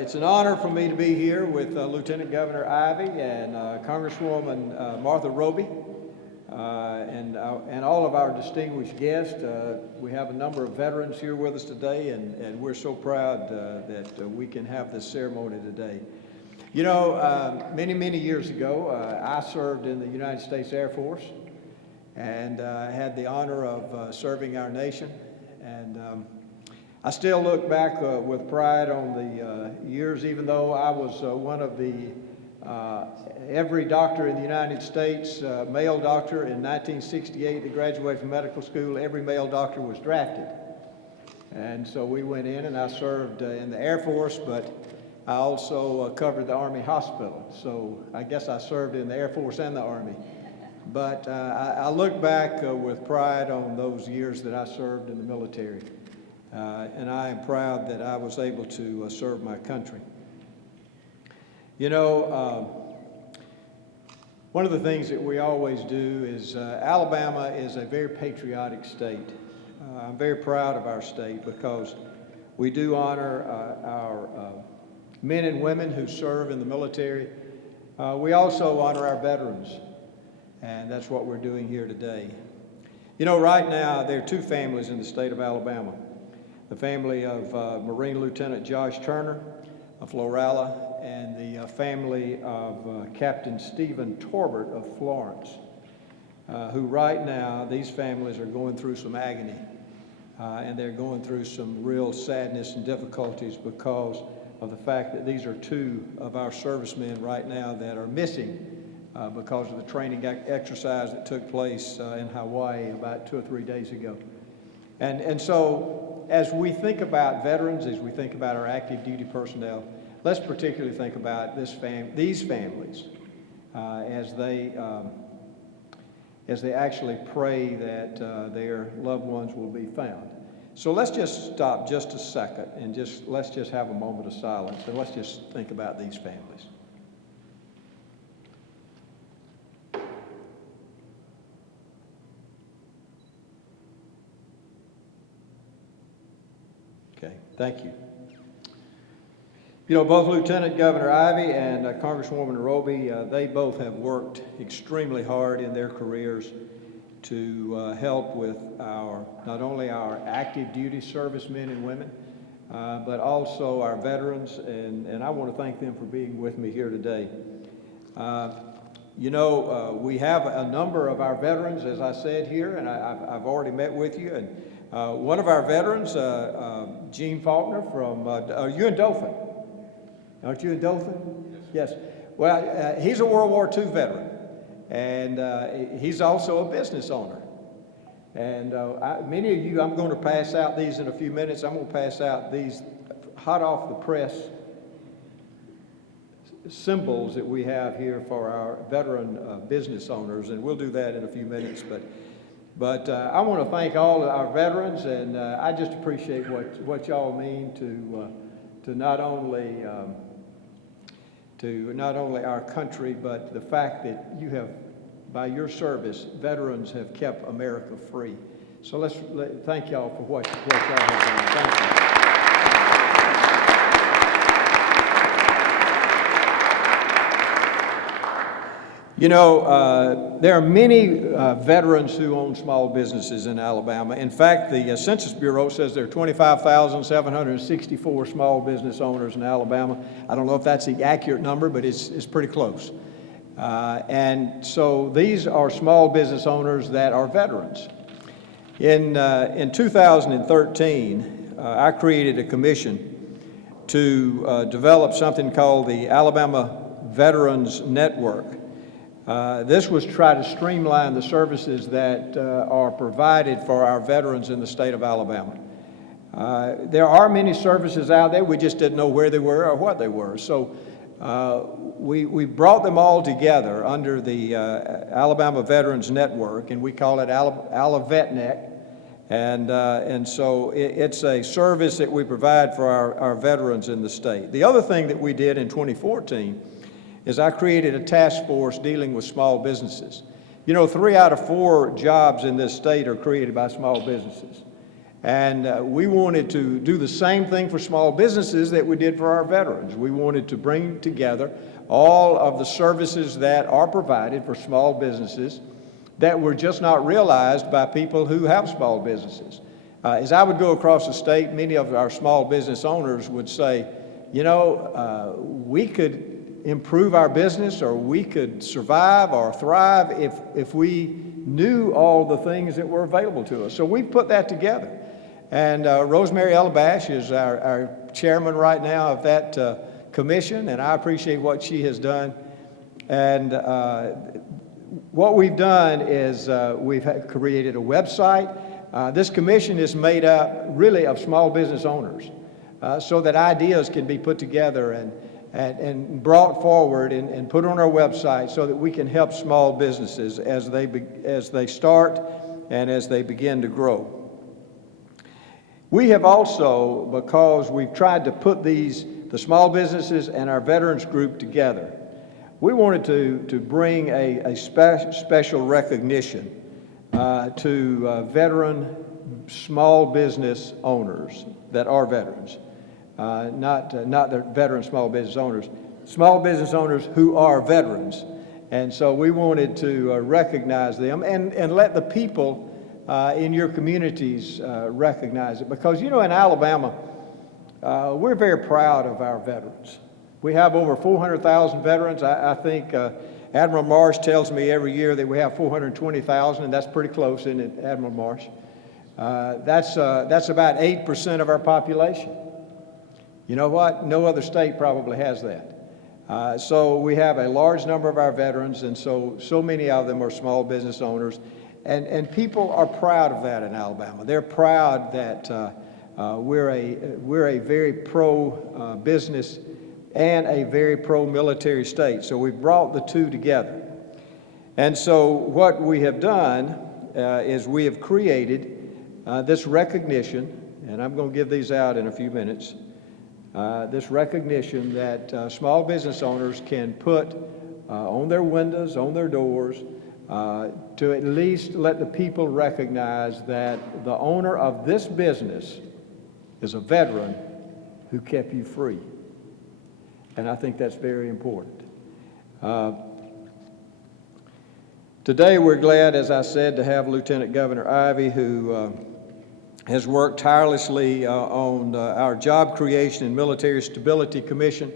It's an honor for me to be here with Lieutenant Governor Ivey and Congresswoman Martha Roby and all of our distinguished guests. We have a number of veterans here with us today, and we're so proud that we can have this ceremony today. You know, many years ago, I served in the United States Air Force and had the honor of serving our nation. And I still look back with pride on the years, even though I was one of the every doctor in the United States, male doctor in 1968 that graduated from medical school, every male doctor was drafted. And so we went in and I served in the Air Force, but I also covered the Army hospital. So I guess I served in the Air Force and the Army. But I look back with pride on those years that I served in the military. And I am proud that I was able to serve my country. You know, one of the things that we always do is Alabama is a very patriotic state. I'm very proud of our state because we do honor our men and women who serve in the military. We also honor our veterans, and that's what we're doing here today. You know, right now there are two families in the state of Alabama. The family of Marine Lieutenant Josh Turner of Florala and the family of Captain Stephen Torbert of Florence, who right now, these families are going through some agony and they're going through some real sadness and difficulties because of the fact that these are two of our servicemen right now that are missing because of the training exercise that took place in Hawaii about 2 or 3 days ago. And so, as we think about veterans, as we think about our active duty personnel, let's particularly think about these families as they actually pray that their loved ones will be found. So let's just stop just a second and let's just have a moment of silence and let's just think about these families. Okay, thank you. You know, both Lieutenant Governor Ivey and Congresswoman Roby, they both have worked extremely hard in their careers to help with not only our active duty servicemen and women, but also our veterans, and I want to thank them for being with me here today. You know, we have a number of our veterans, as I said here, and I've already met with you, and one of our veterans, Gene Faulkner from, are you in Dothan? Aren't you in Dothan? Yes. Well, he's a World War II veteran, and he's also a business owner. And many of you, I'm going to pass out these in a few minutes. I'm going to pass out these hot off the press symbols that we have here for our veteran business owners, and we'll do that in a few minutes. But I want to thank all of our veterans, and I just appreciate what y'all mean to not only our country, but the fact that you have, by your service, veterans have kept America free. So let's thank y'all for what y'all have done. Thank you. You know, there are many veterans who own small businesses in Alabama. In fact, the Census Bureau says there are 25,764 small business owners in Alabama. I don't know if that's the accurate number, but it's pretty close. And so these are small business owners that are veterans. In 2013, I created a commission to develop something called the Alabama Veterans Network. This was to try to streamline the services that are provided for our veterans in the state of Alabama. There are many services out there, we just didn't know where they were or what they were. So we brought them all together under the Alabama Veterans Network, and we call it AlaVetNet. And so it's a service that we provide for our veterans in the state. The other thing that we did in 2014 is I created a task force dealing with small businesses. You know, 3 out of 4 jobs in this state are created by small businesses. And we wanted to do the same thing for small businesses that we did for our veterans. We wanted to bring together all of the services that are provided for small businesses that were just not realized by people who have small businesses. As I would go across the state, many of our small business owners would say, you know, we could improve our business, or we could survive or thrive if we knew all the things that were available to us. So we've put that together. And Rosemary Elabash is our chairman right now of that commission, and I appreciate what she has done. And what we've done is we've created a website. This commission is made up really of small business owners, so that ideas can be put together and brought forward and put on our website so that we can help small businesses as they start and as they begin to grow. We have also, because we've tried to put the small businesses and our veterans group together, we wanted to bring a special recognition to veteran small business owners that are veterans, not the veteran small business owners who are veterans. And so we wanted to recognize them and let the people in your communities recognize it. Because, you know, in Alabama, we're very proud of our veterans. We have over 400,000 veterans. I think Admiral Marsh tells me every year that we have 420,000, and that's pretty close, isn't it, Admiral Marsh? That's about 8% of our population. You know what? No other state probably has that. So we have a large number of our veterans, and so many of them are small business owners. And people are proud of that in Alabama. They're proud that we're a very pro-business and a very pro-military state. So we've brought the two together. And so what we have done is we have created this recognition, and I'm going to give these out in a few minutes, this recognition that small business owners can put on their windows, on their doors, to at least let the people recognize that the owner of this business is a veteran who kept you free. And I think that's very important. Today we're glad, as I said, to have Lieutenant Governor Ivey, who has worked tirelessly on our Job Creation and Military Stability Commission.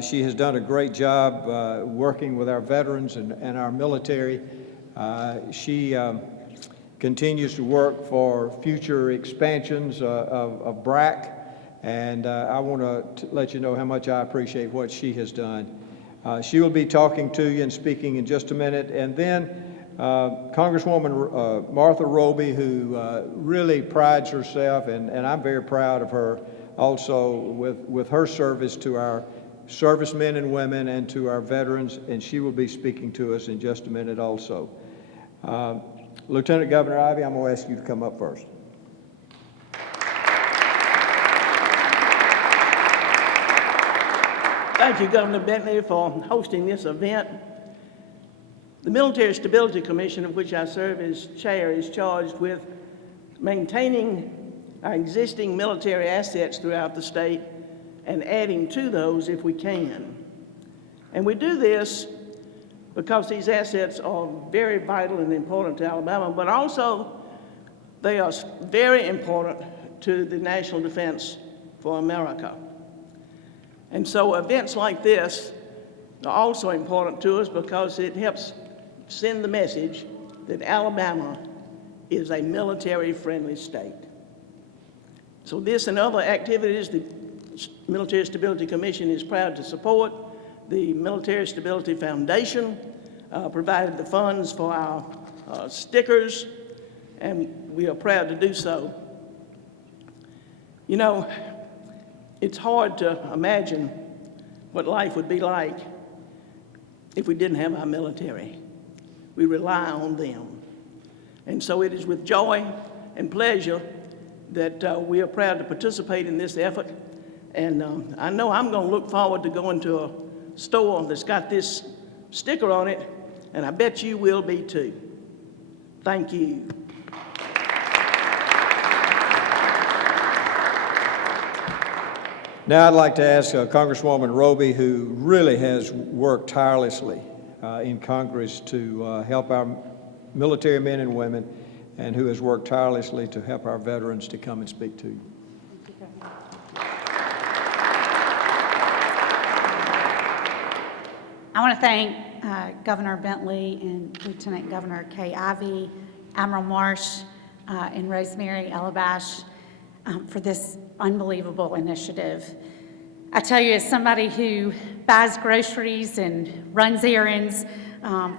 She has done a great job working with our veterans and our military. She continues to work for future expansions of BRAC, and I want to let you know how much I appreciate what she has done. She will be talking to you and speaking in just a minute, and then Congresswoman Martha Roby, who really prides herself, and I'm very proud of her also with her service to our servicemen and women and to our veterans, and she will be speaking to us in just a minute also. Lieutenant Governor Ivey, I'm going to ask you to come up first. Thank you, Governor Bentley, for hosting this event. The Military Stability Commission, of which I serve as chair, is charged with maintaining our existing military assets throughout the state and adding to those if we can. And we do this because these assets are very vital and important to Alabama, but also they are very important to the national defense for America. And so events like this are also important to us because it helps send the message that Alabama is a military-friendly state. So this and other activities the Military Stability Commission is proud to support. The Military Stability Foundation provided the funds for our stickers, and we are proud to do so. You know, it's hard to imagine what life would be like if we didn't have our military. We rely on them. And so it is with joy and pleasure that we are proud to participate in this effort. And I know I'm going to look forward to going to a store that's got this sticker on it, and I bet you will be too. Thank you. Now I'd like to ask Congresswoman Roby, who really has worked tirelessly in Congress to help our military men and women, and who has worked tirelessly to help our veterans, to come and speak to you. I want to thank Governor Bentley and Lieutenant Governor Kay Ivey, Admiral Marsh, and Rosemary Elabash for this unbelievable initiative. I tell you, as somebody who buys groceries and runs errands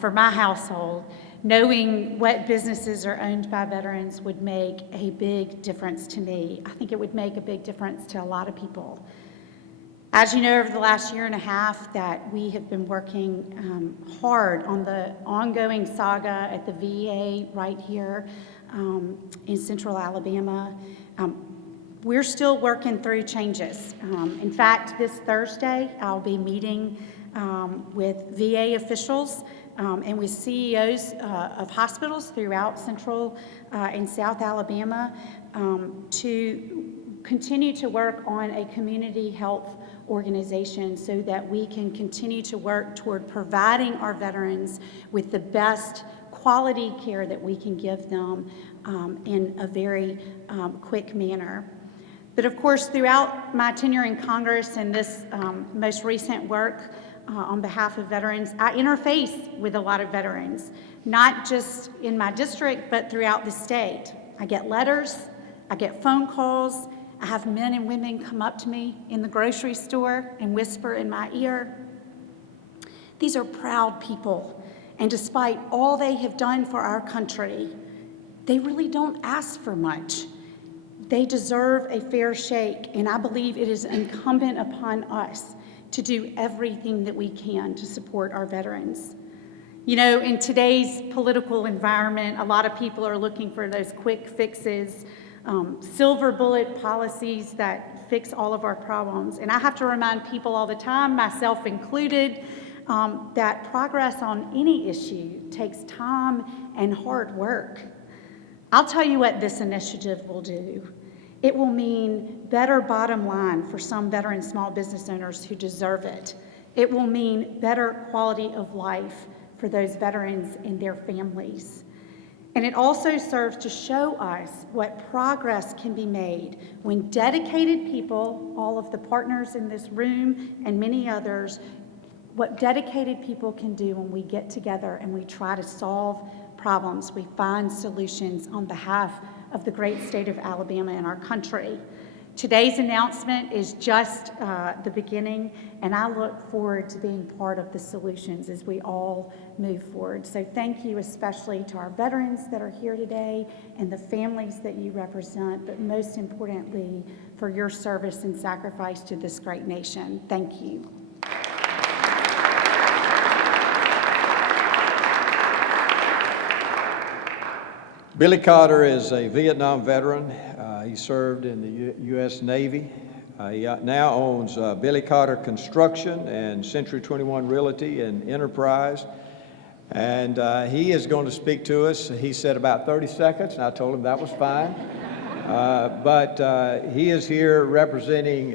for my household, knowing what businesses are owned by veterans would make a big difference to me. I think it would make a big difference to a lot of people. As you know, over the last year and a half that we have been working hard on the ongoing saga at the VA right here in central Alabama. We're still working through changes. In fact, this Thursday, I'll be meeting with VA officials and with CEOs of hospitals throughout central and South Alabama to continue to work on a community health organization so that we can continue to work toward providing our veterans with the best quality care that we can give them in a very quick manner. But of course, throughout my tenure in Congress and this most recent work on behalf of veterans, I interface with a lot of veterans, not just in my district, but throughout the state. I get letters, I get phone calls, I have men and women come up to me in the grocery store and whisper in my ear. These are proud people, and despite all they have done for our country, they really don't ask for much. They deserve a fair shake, and I believe it is incumbent upon us to do everything that we can to support our veterans. You know, in today's political environment, a lot of people are looking for those quick fixes, silver bullet policies that fix all of our problems. And I have to remind people all the time, myself included, that progress on any issue takes time and hard work. I'll tell you what this initiative will do. It will mean better bottom line for some veteran small business owners who deserve it. It will mean better quality of life for those veterans and their families. And it also serves to show us what progress can be made when dedicated people, all of the partners in this room and many others, what dedicated people can do when we get together and we try to solve problems, we find solutions on behalf of the great state of Alabama and our country. Today's announcement is just the beginning, and I look forward to being part of the solutions as we all move forward. So thank you especially to our veterans that are here today and the families that you represent, but most importantly, for your service and sacrifice to this great nation. Thank you. Billy Cotter is a Vietnam veteran. He served in the U.S. Navy. He now owns Billy Cotter Construction and Century 21 Realty and Enterprise. And he is going to speak to us. He said about 30 seconds, and I told him that was fine. But he is here representing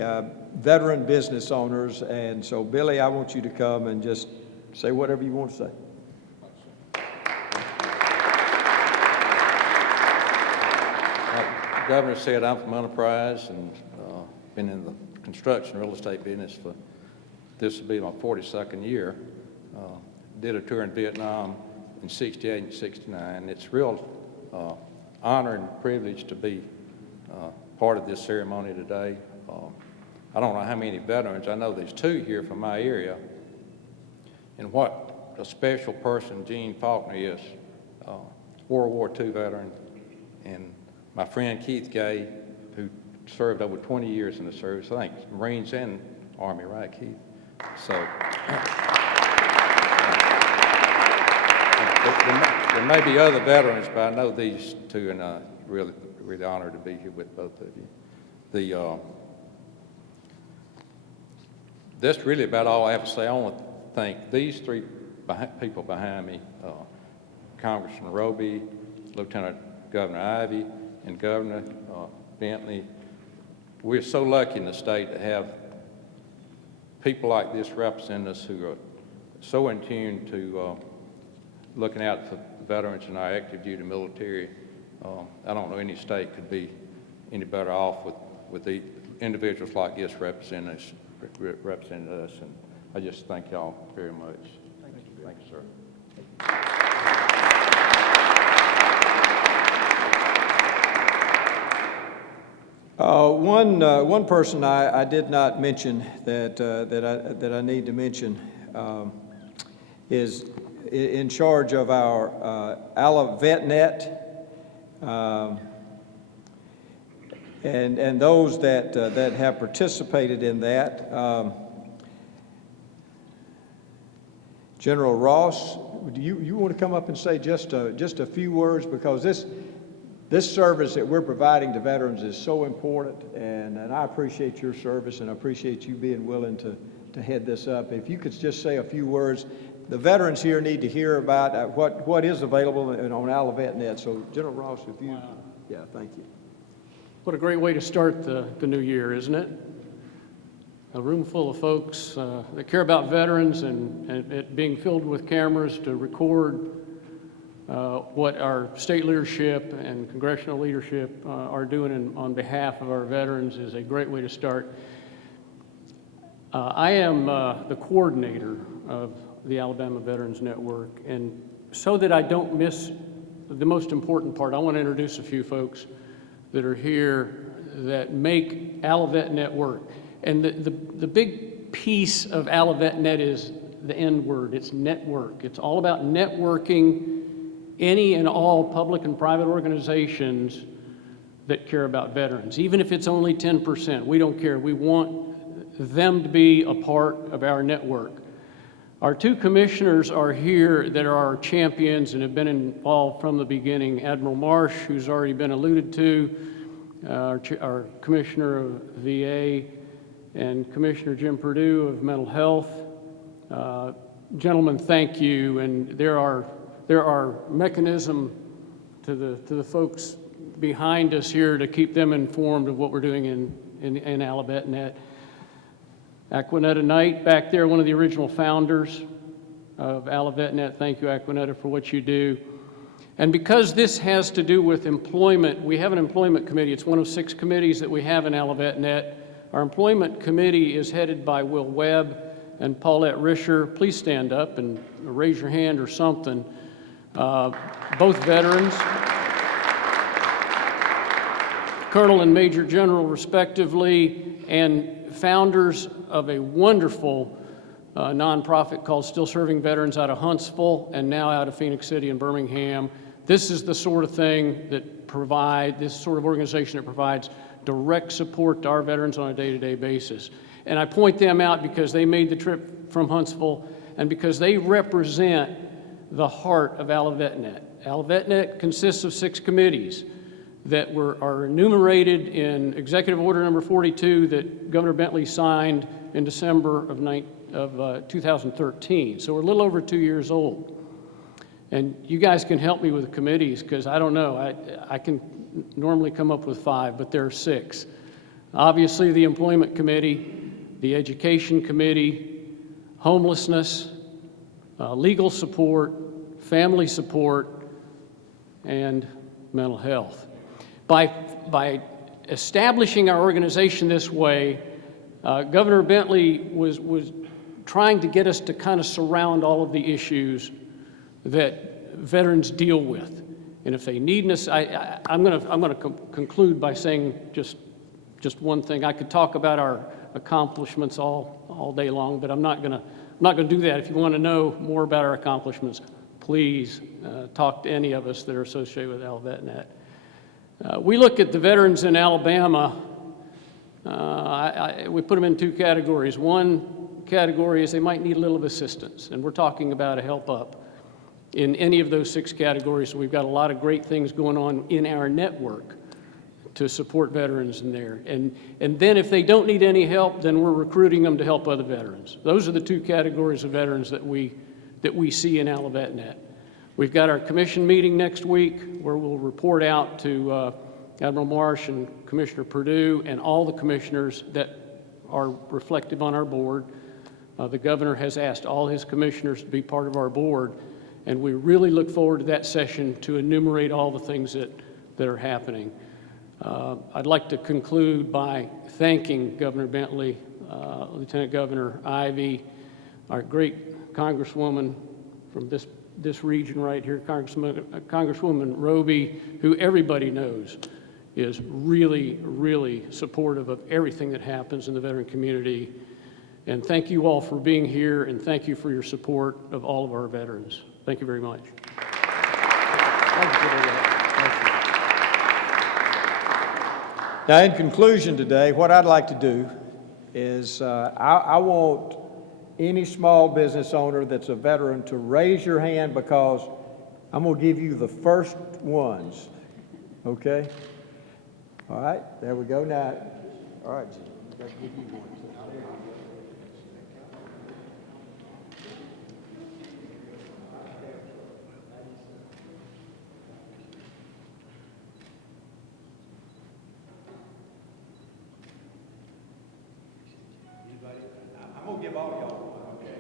veteran business owners. And so, Billy, I want you to come and just say whatever you want to say. The governor said I'm from Enterprise and been in the construction real estate business for, this will be my 42nd year. Did a tour in Vietnam in 68 and 69. It's a real honor and privilege to be part of this ceremony today. I don't know how many veterans, I know there's 2 here from my area. And what a special person Gene Faulkner is, World War II veteran, and my friend Keith Gay, who served over 20 years in the service, I think Marines and Army, right, Keith? So there may be other veterans, but I know these 2, and I'm really honored to be here with both of you. That's really about all I have to say. I want to thank these 3 people behind me, Congresswoman Roby, Lieutenant Governor Ivey, and Governor Bentley. We're so lucky in the state to have people like this represent us who are so in tune to looking out for veterans in our active duty military. I don't know any state could be any better off with the individuals like this representing us, and I just thank y'all very much. Thank you, sir. One person I did not mention that I need to mention is in charge of our AlaVetNet, and those that have participated in that. General Ross, do you want to come up and say just a few words, because this service that we're providing to veterans is so important, and I appreciate your service, and I appreciate you being willing to head this up. If you could just say a few words. The veterans here need to hear about what is available on AlaVetNet. So, General Ross, if you, yeah, thank you. What a great way to start the new year, isn't it? A room full of folks that care about veterans, and it being filled with cameras to record what our state leadership and congressional leadership are doing on behalf of our veterans is a great way to start. I am the coordinator of the Alabama Veterans Network, and so that I don't miss the most important part, I want to introduce a few folks that are here that make AlaVetNet work. And the big piece of AlaVetNet is the N word. It's network. It's all about networking any and all public and private organizations that care about veterans, even if it's only 10%. We don't care. We want them to be a part of our network. Our two commissioners are here that are our champions and have been involved from the beginning. Admiral Marsh, who's already been alluded to, our Commissioner of VA, and Commissioner Jim Perdue of Mental Health. Gentlemen, thank you. And there are mechanism to the folks behind us here to keep them informed of what we're doing in AlaVetNet. Aquanetta Knight back there, one of the original founders of AlaVetNet. Thank you, Aquanetta, for what you do. And because this has to do with employment, we have an employment committee. It's one of 6 committees that we have in AlaVetNet. Our employment committee is headed by Will Webb and Paulette Risher. Please stand up and raise your hand or something. Both veterans, Colonel and Major General respectively, and founders of a wonderful nonprofit called Still Serving Veterans out of Huntsville and now out of Phoenix City and Birmingham. This is the sort of thing that this sort of organization that provides direct support to our veterans on a day-to-day basis. And I point them out because they made the trip from Huntsville and because they represent the heart of AlaVetNet. AlaVetNet consists of 6 committees that are enumerated in Executive Order number 42 that Governor Bentley signed in December of 2013. So we're a little over 2 years old. And you guys can help me with the committees, because I don't know, I can normally come up with 5, but there are 6. Obviously, the Employment Committee, the Education Committee, Homelessness, Legal Support, Family Support, and Mental Health. By establishing our organization this way, Governor Bentley was trying to get us to kind of surround all of the issues that veterans deal with. And if they need us, I'm going to conclude by saying just one thing. I could talk about our accomplishments all day long, but I'm not going to do that. If you want to know more about our accomplishments, please talk to any of us that are associated with AlaVetNet. We look at the veterans in Alabama, we put them in 2 categories. One category is they might need a little assistance, and we're talking about a help up in any of those 6 categories. So we've got a lot of great things going on in our network to support veterans in there. And then if they don't need any help, then we're recruiting them to help other veterans. Those are the 2 categories of veterans that we see in AlaVetNet. We've got our commission meeting next week where we'll report out to Admiral Marsh and Commissioner Perdue and all the commissioners that are reflective on our board The governor has asked all his commissioners to be part of our board, and we really look forward to that session to enumerate all the things that are happening. I'd like to conclude by thanking Governor Bentley, Lieutenant Governor Ivey, our great Congresswoman from this region right here, Congresswoman Roby, who everybody knows is really, really supportive of everything that happens in the veteran community. And thank you all for being here, and thank you for your support of all of our veterans. Thank you very much. Now, in conclusion today, what I'd like to do is I want any small business owner that's a veteran to raise your hand, because I'm going to give you the first ones, okay? All right, there we go now. All right, Jim, I'll give you one. I'm going to give all y'all one, okay?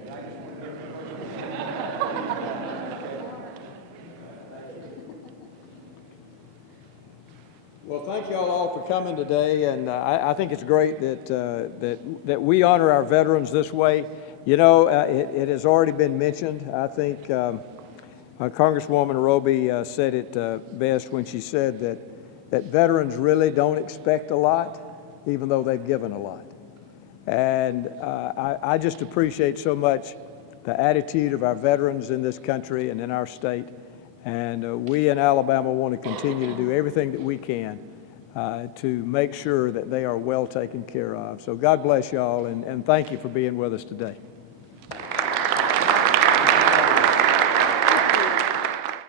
Well, thank you all for coming today, and I think it's great that we honor our veterans this way. You know, it has already been mentioned. I think Congresswoman Roby said it best when she said that veterans really don't expect a lot, even though they've given a lot. And I just appreciate so much the attitude of our veterans in this country and in our state. And we in Alabama want to continue to do everything that we can to make sure that they are well taken care of. So God bless y'all, and thank you for being with us today.